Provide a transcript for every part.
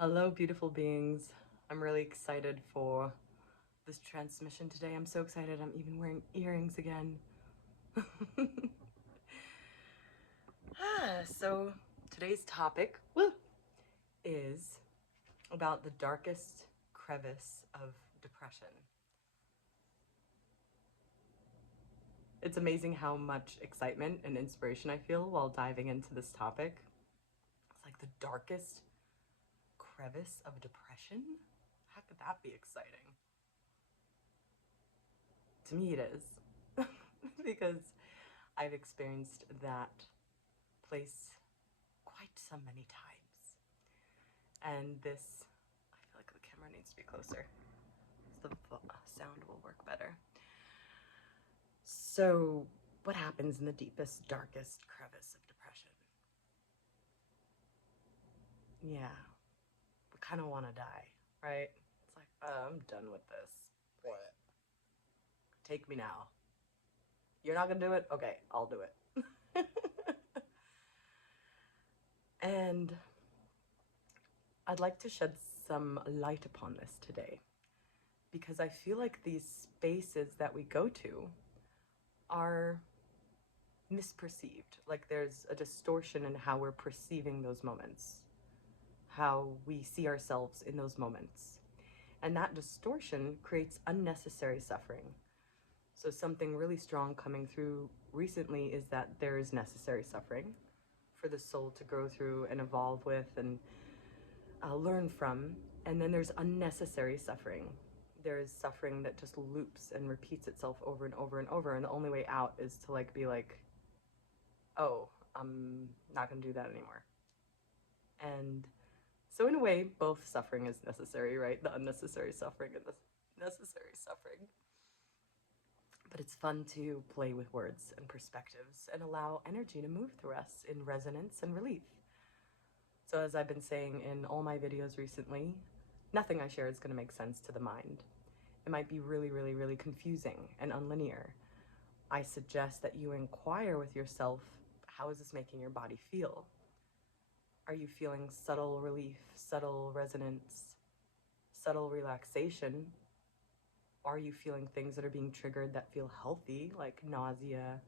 Hello, beautiful beings. I'm really excited for this transmission today. I'm so excited. I'm even wearing earrings again. So today's topic is about the darkest crevice of depression. It's amazing how much excitement and inspiration I feel while diving into this topic. It's like the darkest crevice of depression? How could that be exciting? To me, it is. Because I've experienced that place quite so many times. And this, I feel like the camera needs to be closer, so the sound will work better. So, what happens in the deepest, darkest crevice of depression? Yeah, we kind of want to die, right? It's like, I'm done with this. What? Take me now. You're not gonna do it? Okay, I'll do it. And I'd like to shed some light upon this today, because I feel like these spaces that we go to are misperceived. Like there's a distortion in how we're perceiving those moments, how we see ourselves in those moments. And that distortion creates unnecessary suffering. So something really strong coming through recently is that there is necessary suffering for the soul to grow through and evolve with and learn from. And then there's unnecessary suffering. There is suffering that just loops and repeats itself over and over and over. And the only way out is to be like, oh, I'm not going to do that anymore. And so in a way, both suffering is necessary, right? The unnecessary suffering and the necessary suffering. But it's fun to play with words and perspectives and allow energy to move through us in resonance and relief. So as I've been saying in all my videos recently, nothing I share is going to make sense to the mind. It might be really, really, really confusing and unlinear. I suggest that you inquire with yourself, how is this making your body feel? Are you feeling subtle relief, subtle resonance, subtle relaxation? Are you feeling things that are being triggered that feel healthy, like nausea,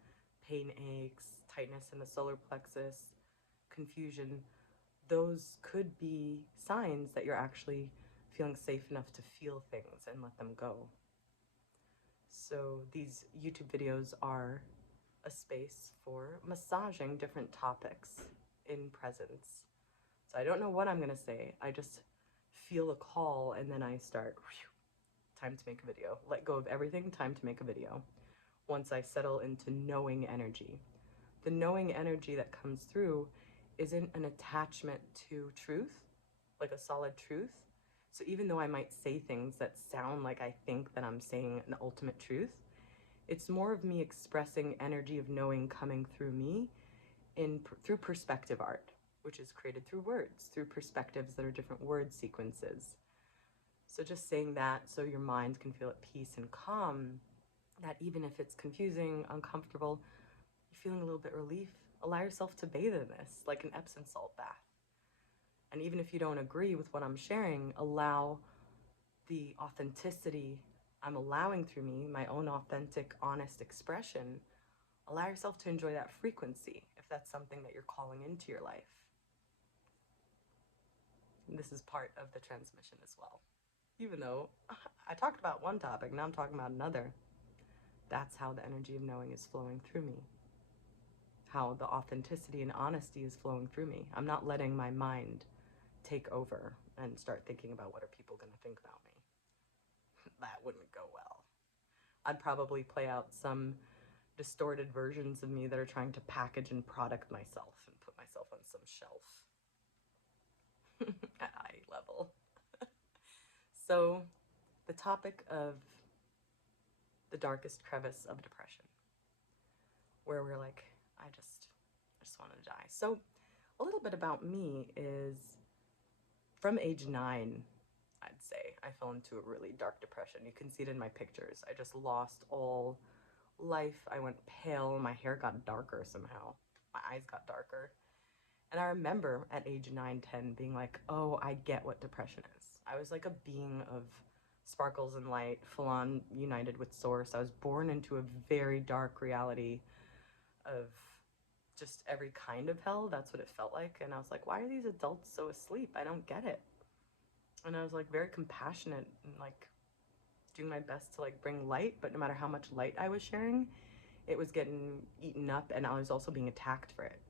pain aches, tightness in the solar plexus, confusion? Those could be signs that you're actually feeling safe enough to feel things and let them go. So these YouTube videos are a space for massaging different topics in presence. So I don't know what I'm going to say. I just feel a call and then I start, time to make a video. Let go of everything, time to make a video. Once I settle into knowing energy. The knowing energy that comes through isn't an attachment to truth, like a solid truth. So even though I might say things that sound like I think that I'm saying an ultimate truth, it's more of me expressing energy of knowing coming through me through perspective art, which is created through words, through perspectives that are different word sequences. So just saying that so your mind can feel at peace and calm, that even if it's confusing, uncomfortable, you're feeling a little bit relief, allow yourself to bathe in this like an Epsom salt bath. And even if you don't agree with what I'm sharing, allow the authenticity I'm allowing through me, my own authentic, honest expression. Allow yourself to enjoy that frequency if that's something that you're calling into your life. And this is part of the transmission as well. Even though I talked about one topic, now I'm talking about another. That's how the energy of knowing is flowing through me. How the authenticity and honesty is flowing through me. I'm not letting my mind take over and start thinking about what are people going to think about me. That wouldn't go well. I'd probably play out some distorted versions of me that are trying to package and product myself and put myself on some shelf at eye level. So the topic of the darkest crevice of depression, where we're like, I just want to die. So a little bit about me is from age 9, I'd say, I fell into a really dark depression. You can see it in my pictures. I just lost all life. I went pale. My hair got darker somehow. My eyes got darker. And I remember at age 9, 10 being like, oh, I get what depression is. I was like a being of sparkles and light, full on united with source. I was born into a very dark reality of just every kind of hell. That's what it felt like. And I was like, why are these adults so asleep? I don't get it. And I was like very compassionate and like doing my best to like bring light, but no matter how much light I was sharing, it was getting eaten up and I was also being attacked for it.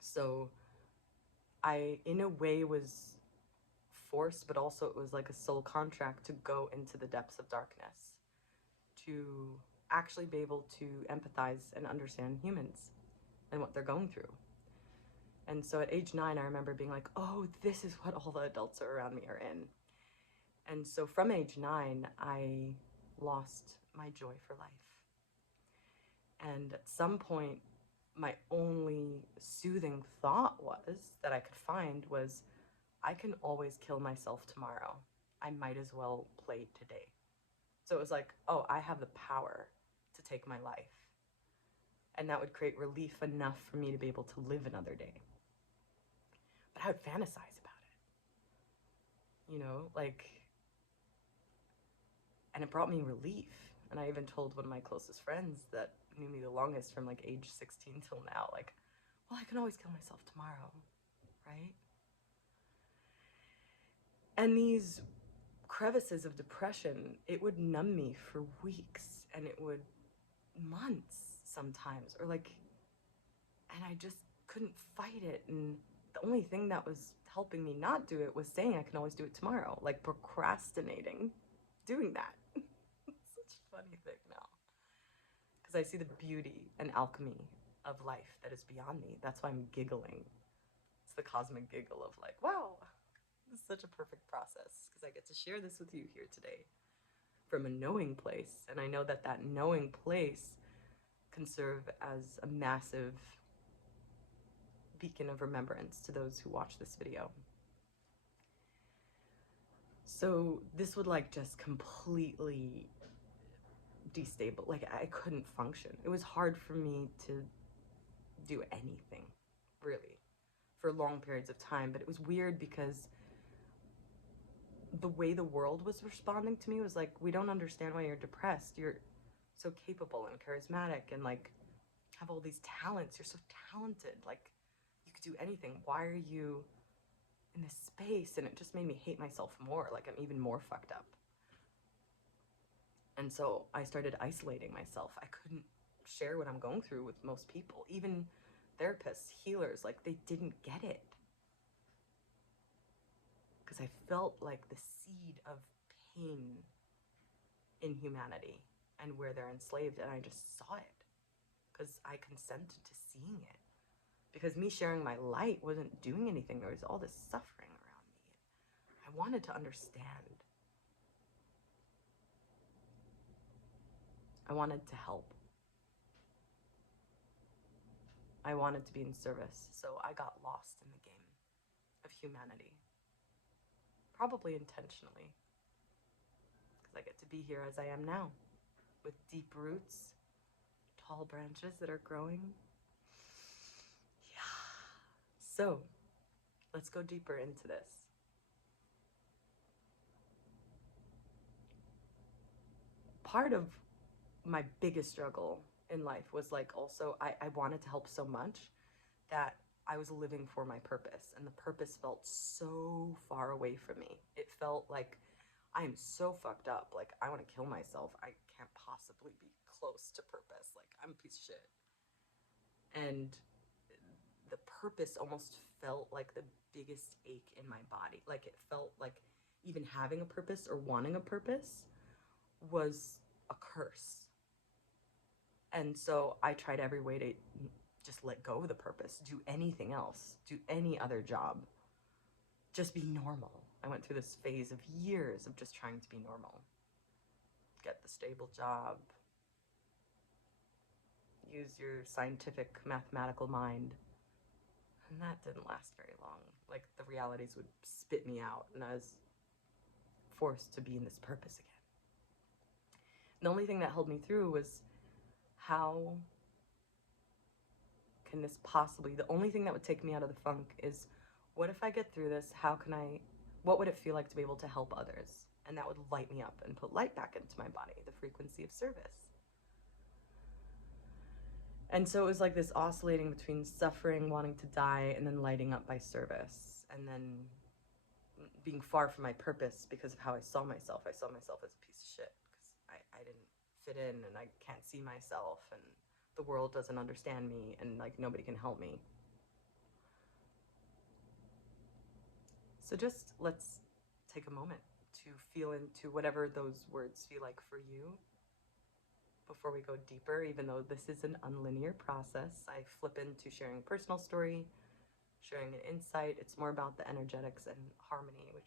So I, in a way, was forced, but also it was like a soul contract to go into the depths of darkness, to actually be able to empathize and understand humans and what they're going through. And so at age 9, I remember being like, oh, this is what all the adults around me are in. And so from age 9, I lost my joy for life. And at some point, my only soothing thought was that I could find was, I can always kill myself tomorrow. I might as well play today. So it was like, oh, I have the power to take my life. And that would create relief enough for me to be able to live another day. But I would fantasize about it. You know, like, and it brought me relief. And I even told one of my closest friends that knew me the longest from like age 16 till now, like, well, I can always kill myself tomorrow, right? And these crevices of depression, it would numb me for weeks and it would months sometimes, or like, and I just couldn't fight it. And the only thing that was helping me not do it was saying I can always do it tomorrow, like procrastinating doing that. It's such a funny thing now. Because I see the beauty and alchemy of life that is beyond me. That's why I'm giggling. It's the cosmic giggle of like, wow, this is such a perfect process because I get to share this with you here today from a knowing place. And I know that that knowing place can serve as a massive beacon of remembrance to those who watch this video. So this would like just completely destabilize, like I couldn't function. It was hard for me to do anything, really, for long periods of time. But it was weird because the way the world was responding to me was like, we don't understand why you're depressed. You're so capable and charismatic and like have all these talents. You're so talented. Like you could do anything. Why are you in this space? And it just made me hate myself more. Like I'm even more fucked up. And so I started isolating myself. I couldn't share what I'm going through with most people, even therapists, healers, like they didn't get it. Because I felt like the seed of pain in humanity and where they're enslaved, and I just saw it because I consented to seeing it. Because me sharing my light wasn't doing anything. There was all this suffering around me. I wanted to understand. I wanted to help. I wanted to be in service, so I got lost in the game of humanity. Probably intentionally, because I get to be here as I am now, with deep roots, tall branches that are growing. Yeah. So, let's go deeper into this. Part of my biggest struggle in life was like also I wanted to help so much that I was living for my purpose, and the purpose felt so far away from me. It felt like I am so fucked up. Like I want to kill myself. I can't possibly be close to purpose. Like I'm a piece of shit. And the purpose almost felt like the biggest ache in my body. Like it felt like even having a purpose or wanting a purpose was a curse. And so I tried every way to just let go of the purpose, do anything else, do any other job, just be normal. I went through this phase of years of just trying to be normal. Get the stable job, use your scientific mathematical mind. And that didn't last very long. Like the realities would spit me out and I was forced to be in this purpose again. The only thing that held me through was how can this possibly, the only thing that would take me out of the funk is, what if I get through this? What would it feel like to be able to help others? And that would light me up and put light back into my body, the frequency of service. And so it was like this oscillating between suffering, wanting to die, and then lighting up by service. And then being far from my purpose because of how I saw myself. I saw myself as a piece of shit because I didn't fit in, and I can't see myself, and the world doesn't understand me, and like nobody can help me. So just let's take a moment to feel into whatever those words feel like for you. Before we go deeper, even though this is an unlinear process, I flip into sharing a personal story, sharing an insight. It's more about the energetics and harmony,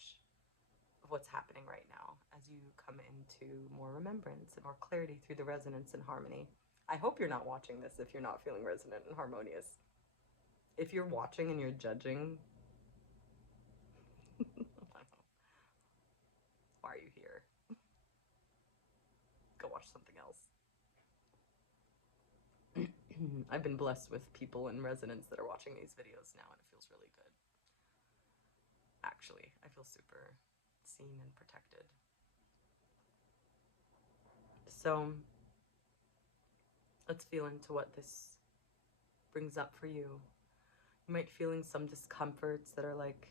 of what's happening right now as you come into more remembrance and more clarity through the resonance and harmony. I hope you're not watching this if you're not feeling resonant and harmonious. If you're watching and you're judging, why are you here? Go watch something else. I've been blessed with people in resonance that are watching these videos now, and it feels really good. Actually, I feel super seen and protected. So let's feel into what this brings up for you. You might feeling some discomforts that are like,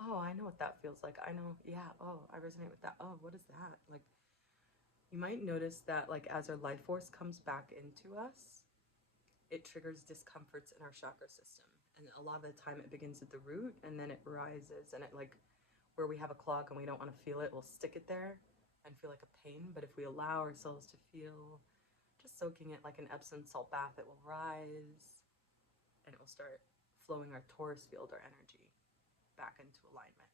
oh, I know what that feels like. I know, yeah, oh, I resonate with that. Oh, what is that? Like, you might notice that like as our life force comes back into us, it triggers discomforts in our chakra system. And a lot of the time it begins at the root, and then it rises, and it like, where we have a clog and we don't want to feel it, we'll stick it there and feel like a pain. But if we allow ourselves to feel, just soaking it like an Epsom salt bath, it will rise, and it will start flowing our torus field, our energy, back into alignment.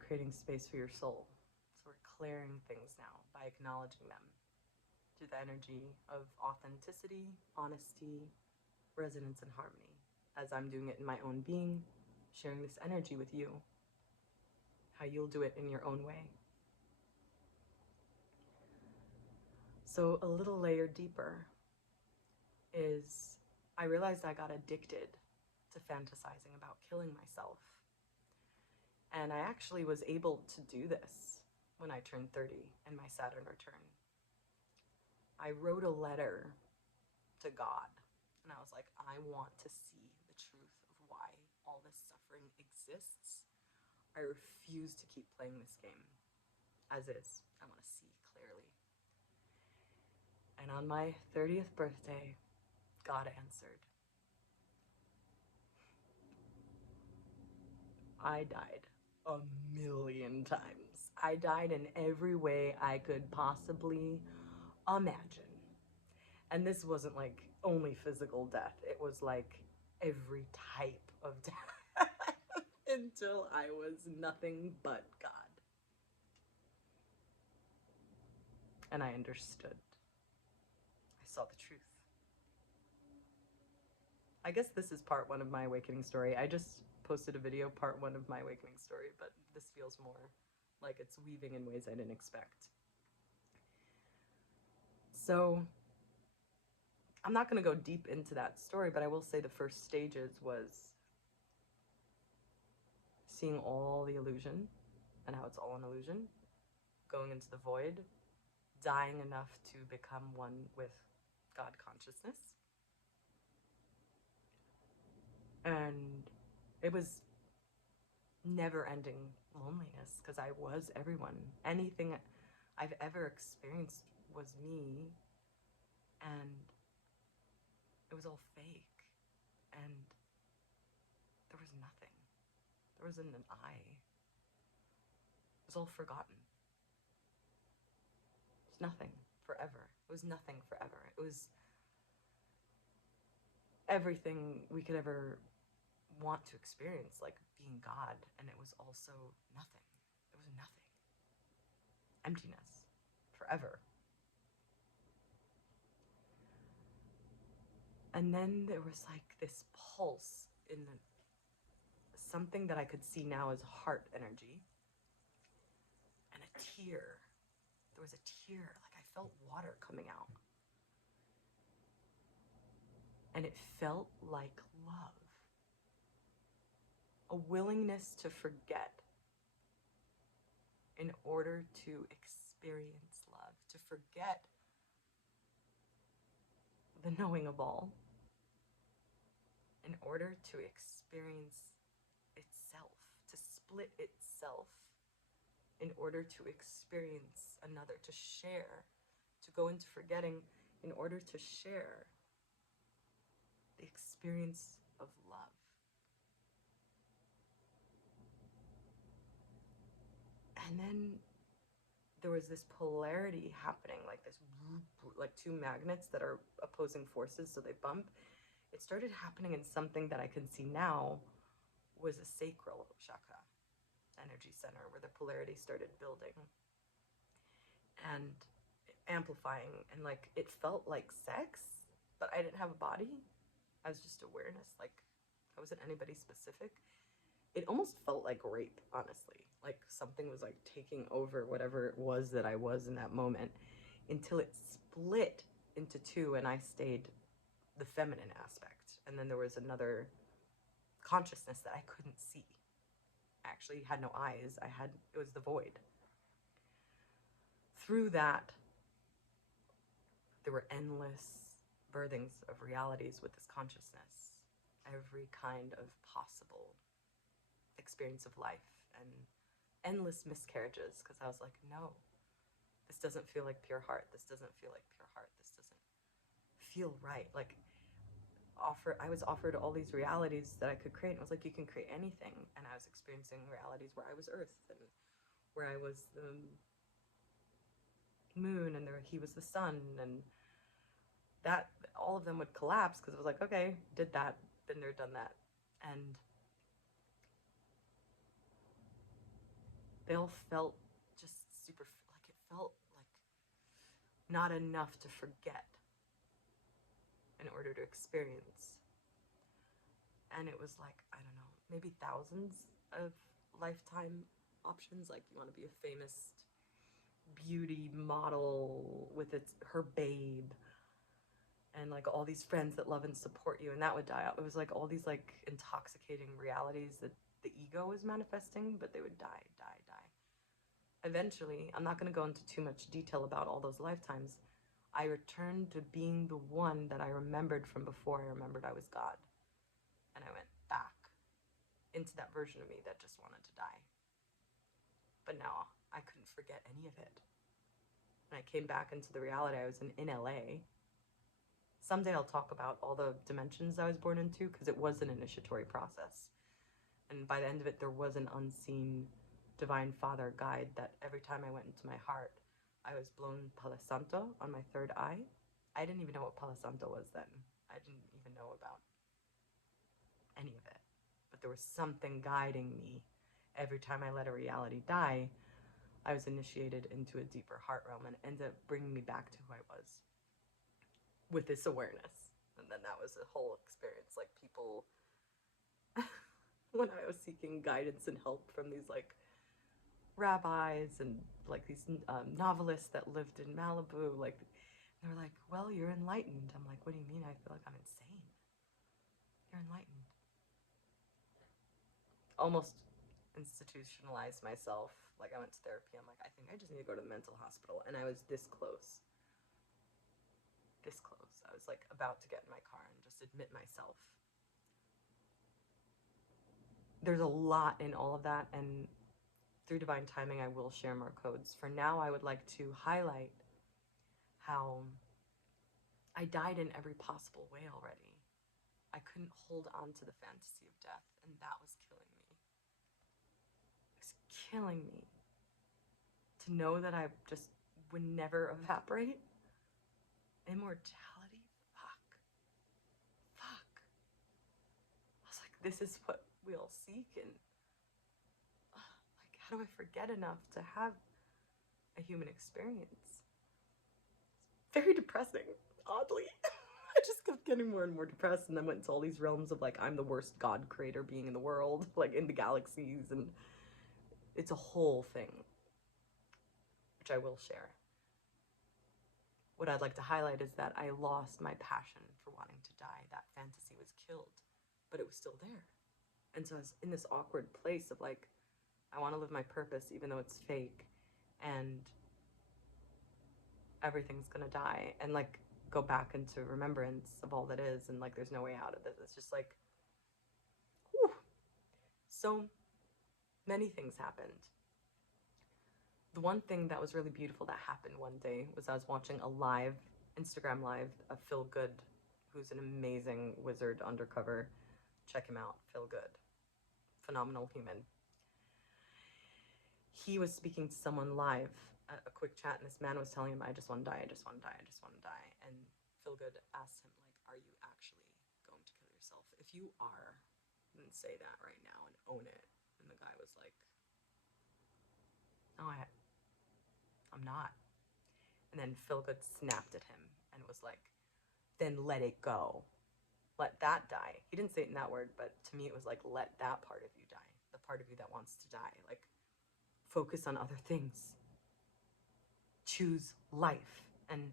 Creating space for your soul. So we're clearing things now by acknowledging them through the energy of authenticity, honesty, resonance, and harmony. As I'm doing it in my own being, sharing this energy with you, how you'll do it in your own way. So a little layer deeper is, I realized I got addicted to fantasizing about killing myself. And I actually was able to do this when I turned 30 in my Saturn return. I wrote a letter to God, and I was like, I want to see the truth of why all this suffering exists. I refuse to keep playing this game as is. I want to see clearly. And on my 30th birthday, God answered. I died a million times. I died in every way I could possibly imagine. And this wasn't like only physical death. It was like every type of death until I was nothing but God. And I understood. I saw the truth. I guess this is part one of my awakening story. I just posted a video, part one of my awakening story, but this feels more like it's weaving in ways I didn't expect. So I'm not going to go deep into that story, but I will say the first stages was seeing all the illusion and how it's all an illusion, going into the void, dying enough to become one with God consciousness. And it was never-ending loneliness because I was everyone. Anything I've ever experienced was me, and it was all fake, and there was nothing. There wasn't an I. It was all forgotten. It was nothing forever. It was nothing forever. It was everything we could ever want to experience, like being God, and it was also nothing. It was nothing. Emptiness. Forever. And then there was like this pulse in something that I could see now as heart energy, and a tear. There was a tear, like I felt water coming out. and it felt like love. A willingness to forget in order to experience love, to forget the knowing of all, in order to experience itself, to split itself, in order to experience another, to share, to go into forgetting in order to share the experience of love. And then there was this polarity happening, like this, like two magnets that are opposing forces, so they bump. It started happening in something that I can see now was a sacral chakra energy center, where the polarity started building and amplifying, and like it felt like sex, but I didn't have a body. I was just awareness, like I wasn't anybody specific. It almost felt like rape, honestly. Like something was like taking over whatever it was that I was in that moment, until it split into two and I stayed the feminine aspect. And then there was another consciousness that I couldn't see. I actually had no eyes. It was the void. Through that, there were endless birthings of realities with this consciousness, every kind of possible experience of life, and endless miscarriages, because I was like, no, this doesn't feel like pure heart. This doesn't feel like pure heart. This doesn't feel right. Like I was offered all these realities that I could create. And I was like, you can create anything. And I was experiencing realities where I was Earth, and where I was the moon, and he was the sun, and that all of them would collapse, because it was like, okay, did that, been there, done that. And they all felt just super, like it felt like not enough to forget in order to experience. And it was like, I don't know, maybe thousands of lifetime options. Like, you want to be a famous beauty model with her babe, and like all these friends that love and support you, and that would die out. It was like all these like intoxicating realities that the ego was manifesting, but they would die. Eventually, I'm not going to go into too much detail about all those lifetimes. I returned to being the one that I remembered from before I remembered I was God. And I went back into that version of me that just wanted to die. But now I couldn't forget any of it. And I came back into the reality I was in LA. Someday I'll talk about all the dimensions I was born into, because it was an initiatory process. And by the end of it, there was an unseen divine father guide that every time I went into my heart, I was blown Palo Santo on my third eye. I didn't even know what Palo Santo was then. I didn't even know about any of it. But there was something guiding me. Every time I let a reality die, I was initiated into a deeper heart realm, and ended up bringing me back to who I was with this awareness. And then that was a whole experience. Like, people, when I was seeking guidance and help from these like rabbis and like these novelists that lived in Malibu, like they're like, well, you're enlightened. I'm like, what do you mean? I feel like I'm insane. You're enlightened. Almost institutionalized myself. Like, I went to therapy. I'm like, I think I just need to go to the mental hospital. And I was this close. I was like about to get in my car and just admit myself. There's a lot in all of that, and through divine timing, I will share more codes. For now, I would like to highlight how I died in every possible way already. I couldn't hold on to the fantasy of death, and that was killing me. It was killing me. To know that I just would never evaporate. Immortality? Fuck. I was like, this is what we all seek, and like, how do I forget enough to have a human experience? It's very depressing, oddly. I just kept getting more and more depressed, and then went into all these realms of like, I'm the worst god creator being in the world, like in the galaxies, and it's a whole thing, which I will share. what I'd like to highlight is that I lost my passion for wanting to die. That fantasy was killed, but it was still there. And so I was in this awkward place of like, I want to live my purpose even though it's fake, and everything's gonna die, and like go back into remembrance of all that is, and like there's no way out of this. It's just like, whew. So many things happened. The one thing that was really beautiful that happened one day was I was watching a live, Instagram live, of Phil Good, who's an amazing wizard undercover. Check him out, Phil Good. Phenomenal human. He was speaking to someone live, a quick chat, and this man was telling him, I just want to die, I just want to die, I just want to die. And Phil Good asked him, like, are you actually going to kill yourself? If you are, then say that right now and own it. And the guy was like, no, I'm not. And then Phil Good snapped at him and was like, then let it go. Let that die. He didn't say it in that word, but to me it was like, let that part of you die. The part of you that wants to die. Like, focus on other things. Choose life. And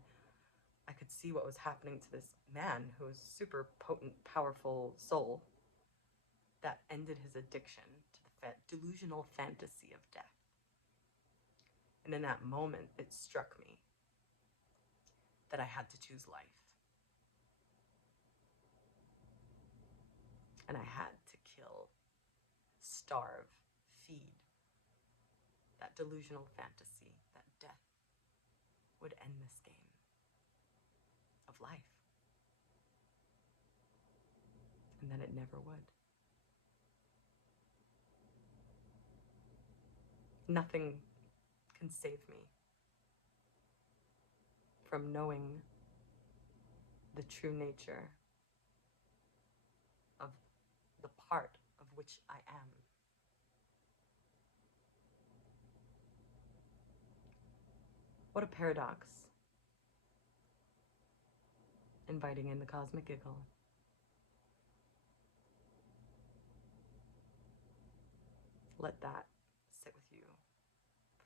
I could see what was happening to this man who was super potent, powerful soul that ended his addiction to the delusional fantasy of death. And in that moment, it struck me that I had to choose life. And I had to kill, starve, feed that delusional fantasy that death would end this game of life. And then it never would. Nothing can save me from knowing the true nature of the part of which I am. What a paradox. Inviting in the cosmic giggle. Let that sit with you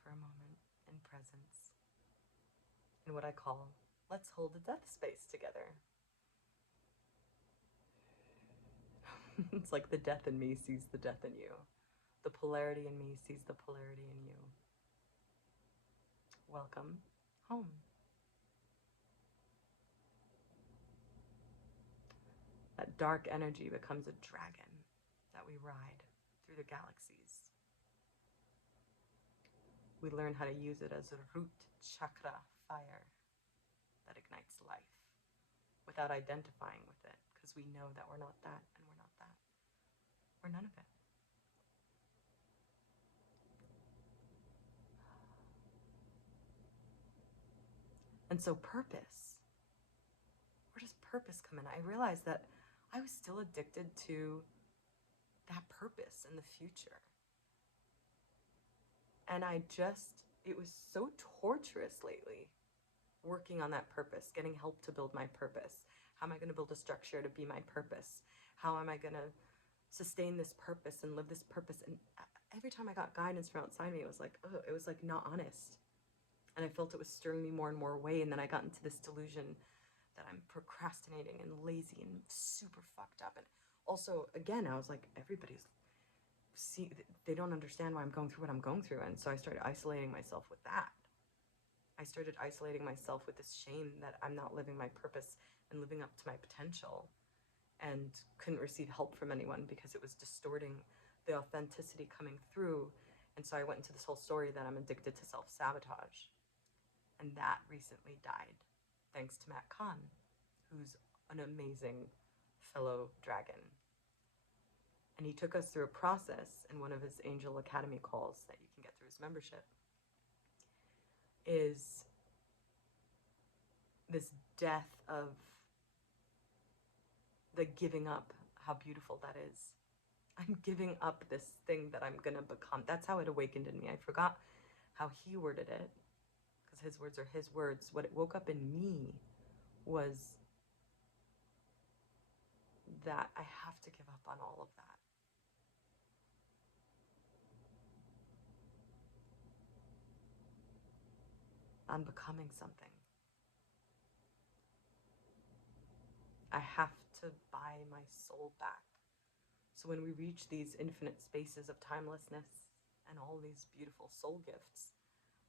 for a moment in presence, in what I call, let's hold a death space together. It's like the death in me sees the death in you. The polarity in me sees the polarity in you. Welcome home. That dark energy becomes a dragon that we ride through the galaxies. We learn how to use it as a root chakra fire that ignites life without identifying with it, because we know that we're not that and we're not that. We're none of it. And so purpose, where does purpose come in? I realized that I was still addicted to that purpose in the future. And it was so torturous lately, working on that purpose, getting help to build my purpose. How am I going to build a structure to be my purpose? How am I going to sustain this purpose and live this purpose? And every time I got guidance from outside me, it was like, not honest. And I felt it was steering me more and more away. And then I got into this delusion that I'm procrastinating and lazy and super fucked up. And also, again, I was like, they don't understand why I'm going through what I'm going through. And so I started isolating myself with that. I started isolating myself with this shame that I'm not living my purpose and living up to my potential, and couldn't receive help from anyone because it was distorting the authenticity coming through. And so I went into this whole story that I'm addicted to self-sabotage. And that recently died, thanks to Matt Kahn, who's an amazing fellow dragon. And he took us through a process in one of his Angel Academy calls that you can get through his membership, is this death of the giving up, how beautiful that is. I'm giving up this thing that I'm gonna become. That's how it awakened in me. I forgot how he worded it, because his words are his words. What it woke up in me was that I have to give up on all of that. I'm becoming something. I have to buy my soul back. So when we reach these infinite spaces of timelessness and all these beautiful soul gifts,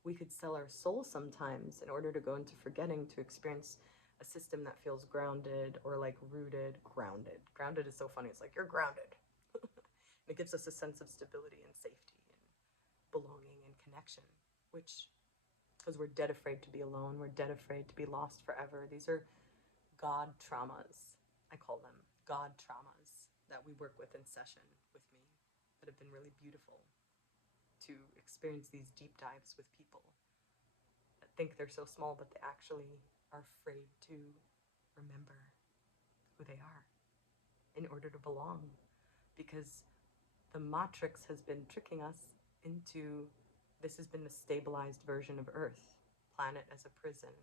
we could sell our soul sometimes in order to go into forgetting, to experience a system that feels grounded or like rooted. Grounded is so funny. It's like, you're grounded. It gives us a sense of stability and safety and belonging and connection, which, because we're dead afraid to be alone, we're dead afraid to be lost forever. These are God traumas. I call them God traumas that we work with in session with me, that have been really beautiful to experience these deep dives with people that think they're so small, but they actually are afraid to remember who they are in order to belong. Because the matrix has been tricking us into, this has been the stabilized version of Earth, planet as a prison.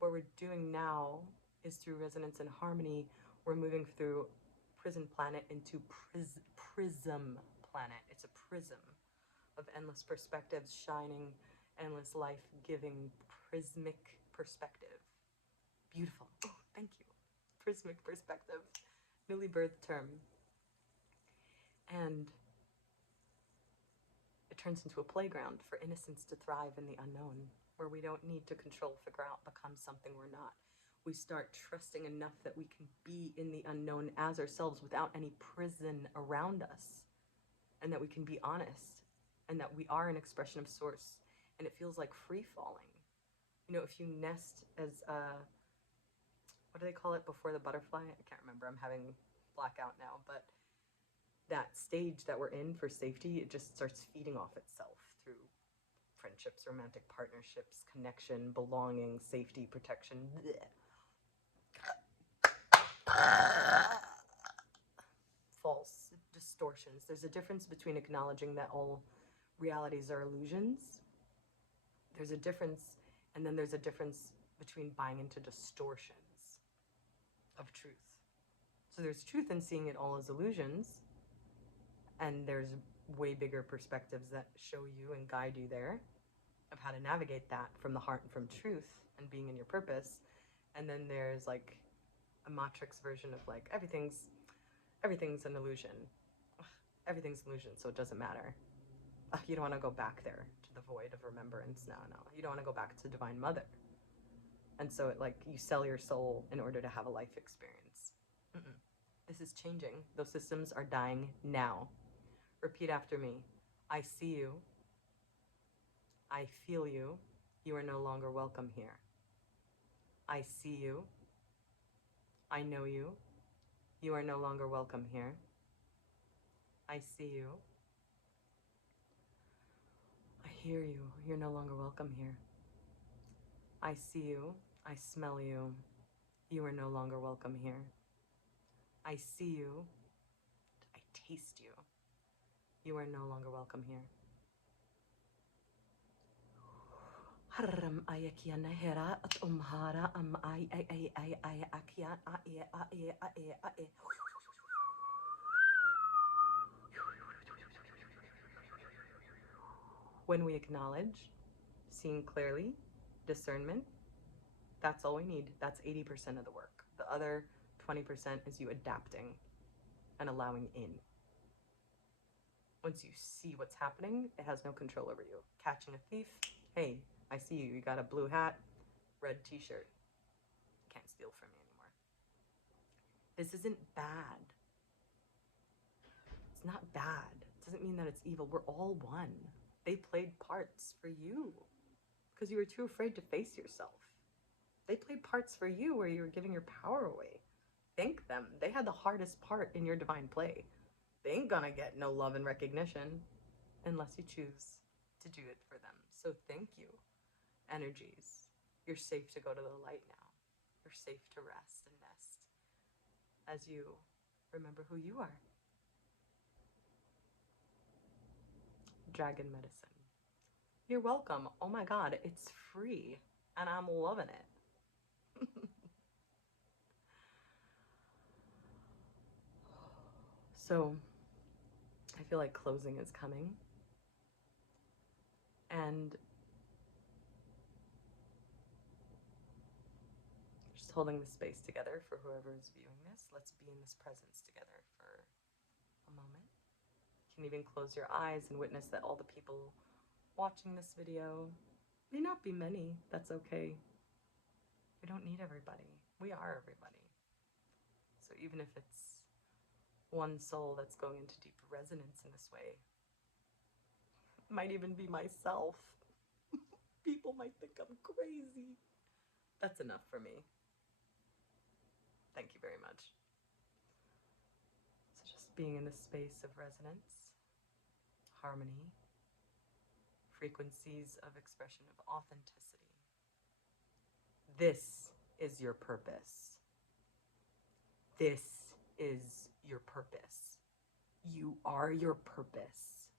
What we're doing now is, through resonance and harmony, we're moving through prison planet into prism planet. It's a prism of endless perspectives, shining, endless life-giving, prismic perspective. Beautiful. Oh, thank you. Prismic perspective. Newly birthed term. And it turns into a playground for innocence to thrive in the unknown, where we don't need to control, figure out, become something we're not. We start trusting enough that we can be in the unknown as ourselves without any prison around us, and that we can be honest, and that we are an expression of source, and it feels like free falling. You know, if you nest as what do they call it before the butterfly? I can't remember, I'm having blackout now, but that stage that we're in for safety, it just starts feeding off itself through friendships, romantic partnerships, connection, belonging, safety, protection. False distortions. There's a difference between acknowledging that all realities are illusions. There's a difference, and then there's a difference between buying into distortions of truth. So there's truth in seeing it all as illusions, and there's way bigger perspectives that show you and guide you there of how to navigate that from the heart and from truth and being in your purpose. And then there's like a matrix version of like, everything's an illusion. Everything's an illusion, so it doesn't matter. You don't want to go back there to the void of remembrance. No. You don't want to go back to Divine Mother. And so it, like, you sell your soul in order to have a life experience. This is changing. Those systems are dying now. Repeat after me. I see you. I feel you. You are no longer welcome here. I see you. I know you. You are no longer welcome here. I see you. I hear you. You're no longer welcome here. I see you. I smell you. You are no longer welcome here. I see you. I taste you. You are no longer welcome here. When we acknowledge, seeing clearly, discernment, that's all we need. That's 80% of the work. The other 20% is you adapting and allowing in. Once you see what's happening, it has no control over you. Catching a thief, hey, I see you. You got a blue hat, red t-shirt. You can't steal from me anymore. This isn't bad. It's not bad. It doesn't mean that it's evil. We're all one. They played parts for you because you were too afraid to face yourself. They played parts for you where you were giving your power away. Thank them. They had the hardest part in your divine play. They ain't gonna get no love and recognition unless you choose to do it for them. So thank you, energies. You're safe to go to the light now. You're safe to rest and nest as you remember who you are. Dragon medicine. You're welcome. Oh my God, it's free and I'm loving it. So I feel like closing is coming. And just holding the space together for whoever is viewing this. Let's be in this presence together for a moment. You can even close your eyes and witness that all the people watching this video may not be many. That's okay. We don't need everybody. We are everybody. So even if it's one soul that's going into deep resonance in this way, it might even be myself. People might think I'm crazy. That's enough for me. Thank you very much. So just being in this space of resonance, harmony, frequencies of expression of authenticity. This is your purpose. This is your purpose. You are your purpose.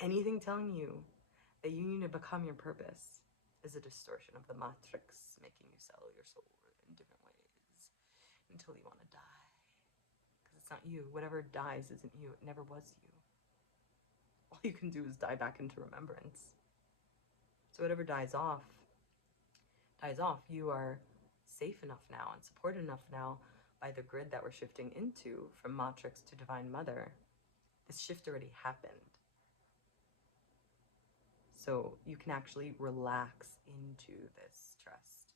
Anything telling you that you need to become your purpose is a distortion of the matrix, making you sell your soul in different ways until you want to die. Because it's not you. Whatever dies isn't you. It never was you. All you can do is die back into remembrance. So whatever dies off. You are safe enough now and supported enough now by the grid that we're shifting into from matrix to divine mother. This shift already happened. So you can actually relax into this trust.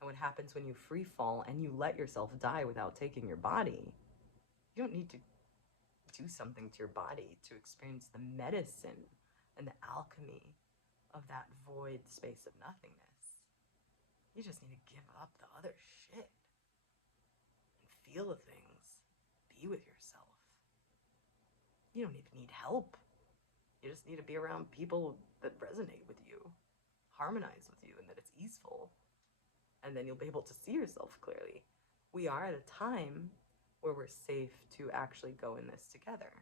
And what happens when you free fall and you let yourself die without taking your body, you don't need to do something to your body to experience the medicine and the alchemy of that void space of nothingness. You just need to give up the other shit and feel the things. Be with yourself. You don't even need help. You just need to be around people that resonate with you, harmonize with you, and that it's easeful. And then you'll be able to see yourself clearly. We are at a time where we're safe to actually go in this together.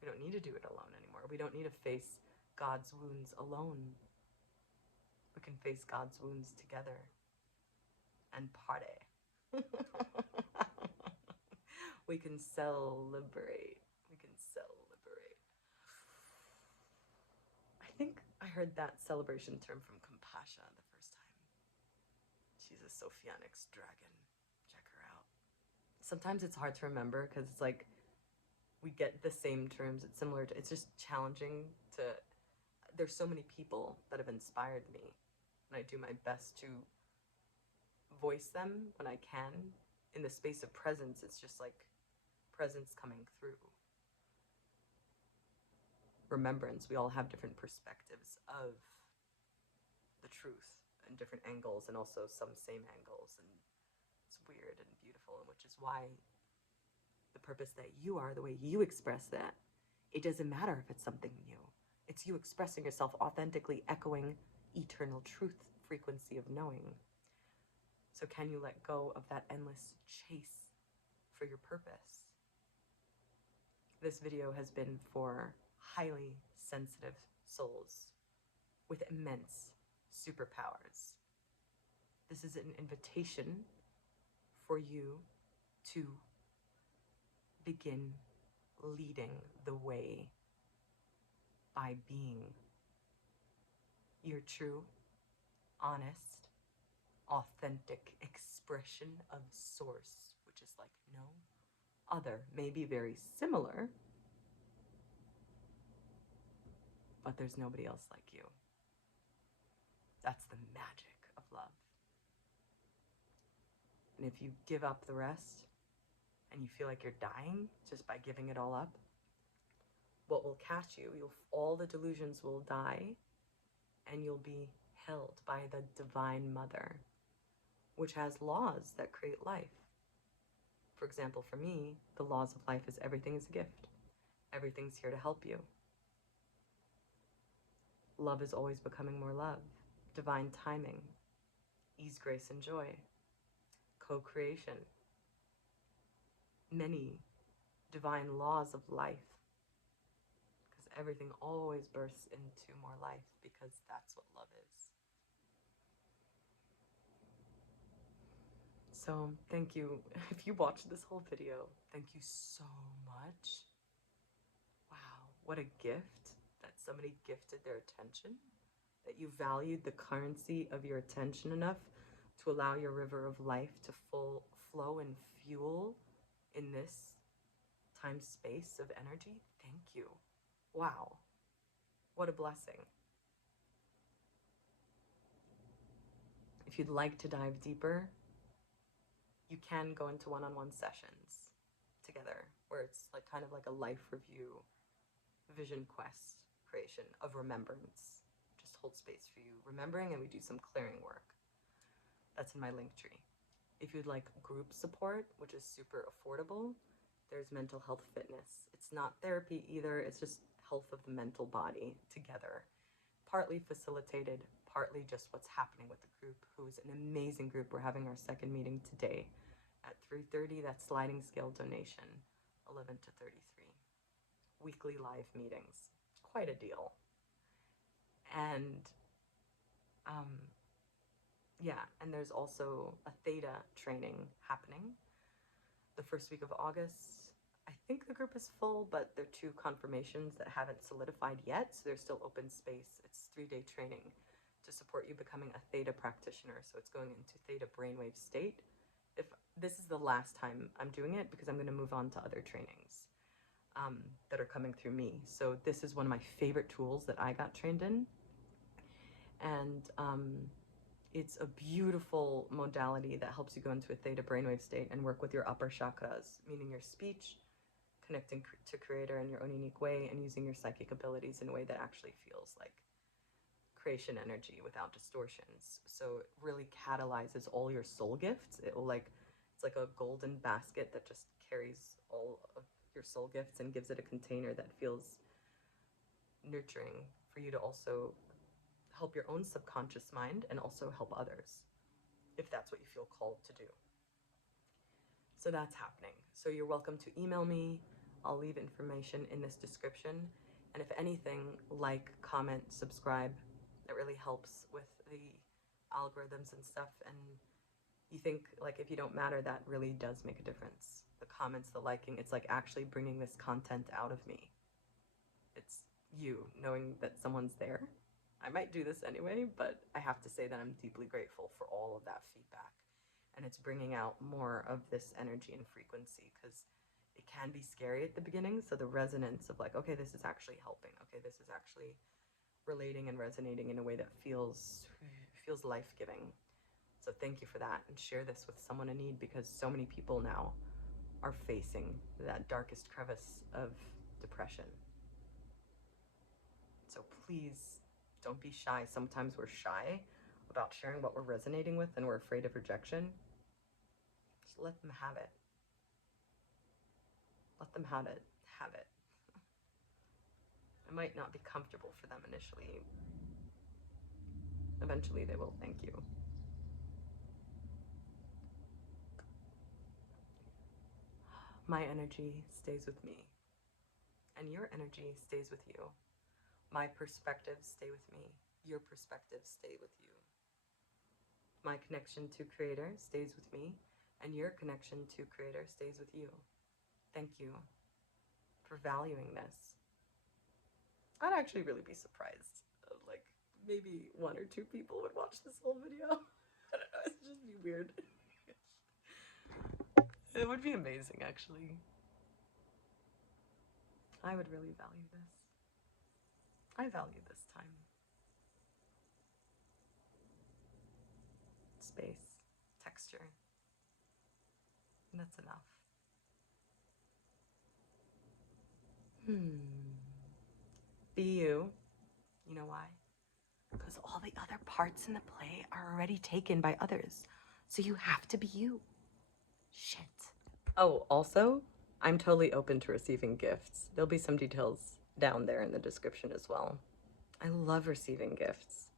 We don't need to do it alone anymore. We don't need to face God's wounds alone. We can face God's wounds together and party. We can celebrate. I think I heard that celebration term from Compasha the first time. She's a Sophianics dragon. Check her out. Sometimes it's hard to remember because it's like we get the same terms. It's similar to, it's just challenging to, there's so many people that have inspired me, and I do my best to voice them when I can. In the space of presence, it's just like presence coming through. Remembrance, we all have different perspectives of the truth and different angles, and also some same angles, and it's weird and beautiful, and which is why the purpose that you are, the way you express that, it doesn't matter if it's something new. It's you expressing yourself authentically, echoing eternal truth frequency of knowing. So can you let go of that endless chase for your purpose? This video has been for highly sensitive souls with immense superpowers. This is an invitation for you to begin leading the way by being your true, honest, authentic expression of source, which is like no other. May be very similar, but there's nobody else like you. That's the magic of love. And if you give up the rest and you feel like you're dying just by giving it all up, what will catch you, all the delusions will die, and you'll be held by the Divine Mother, which has laws that create life. For example, for me, the laws of life is everything is a gift. Everything's here to help you. Love is always becoming more love. Divine timing. Ease, grace, and joy. Co-creation. Many divine laws of life. Because everything always bursts into more life, because that's what love is. So thank you. If you watched this whole video, thank you so much. Wow, what a gift that somebody gifted their attention, that you valued the currency of your attention enough to allow your river of life to full flow and fuel in this time space of energy. Thank you. Wow. What a blessing. If you'd like to dive deeper, you can go into one-on-one sessions together where it's like kind of like a life review, vision quest creation of remembrance. Just hold space for you remembering, and we do some clearing work. That's in my Linktree. If you'd like group support, which is super affordable, there's mental health fitness. It's not therapy either, it's just health of the mental body together. Partly facilitated, partly just what's happening with the group, who's an amazing group. We're having our second meeting today at 3:30. That's sliding scale donation, 11 to 33. Weekly live meetings. Quite a deal. And and there's also a Theta training happening the first week of August. I think the group is full, but there are 2 confirmations that haven't solidified yet, so there's still open space. It's 3-day training to support you becoming a Theta practitioner. So it's going into Theta brainwave state. If this is the last time I'm doing it, because I'm going to move on to other trainings that are coming through me. So this is one of my favorite tools that I got trained in. And it's a beautiful modality that helps you go into a Theta brainwave state and work with your upper chakras, meaning your speech, connecting to creator in your own unique way, and using your psychic abilities in a way that actually feels like creation energy without distortions. So it really catalyzes all your soul gifts. It's like a golden basket that just carries all of your soul gifts and gives it a container that feels nurturing for you to also help your own subconscious mind and also help others, if that's what you feel called to do. So that's happening. So you're welcome to email me. I'll leave information in this description. And if anything, like, comment, subscribe. That really helps with the algorithms and stuff. And you think, like, if you don't matter, that really does make a difference. The comments, the liking, it's like actually bringing this content out of me. It's you knowing that someone's there. I might do this anyway, but I have to say that I'm deeply grateful for all of that feedback. And it's bringing out more of this energy and frequency, because it can be scary at the beginning. So the resonance of like, okay, this is actually helping. Okay, this is actually relating and resonating in a way that feels life-giving. So thank you for that, and share this with someone in need, because so many people now are facing that darkest crevice of depression. So please don't be shy. Sometimes we're shy about sharing what we're resonating with, and we're afraid of rejection. Just let them have it. Let them have it. It might not be comfortable for them initially. Eventually they will thank you. My energy stays with me, and your energy stays with you. My perspectives stay with me. Your perspectives stay with you. My connection to Creator stays with me, and your connection to Creator stays with you. Thank you for valuing this. I'd actually really be surprised. Like, maybe 1 or 2 people would watch this whole video. I don't know, it'd just be weird. It would be amazing, actually. I would really value this. I value this time. Space, texture. And that's enough. Be you. You know why? Because all the other parts in the play are already taken by others. So you have to be you. Shit. Oh, also, I'm totally open to receiving gifts. There'll be some details down there in the description as well. I love receiving gifts.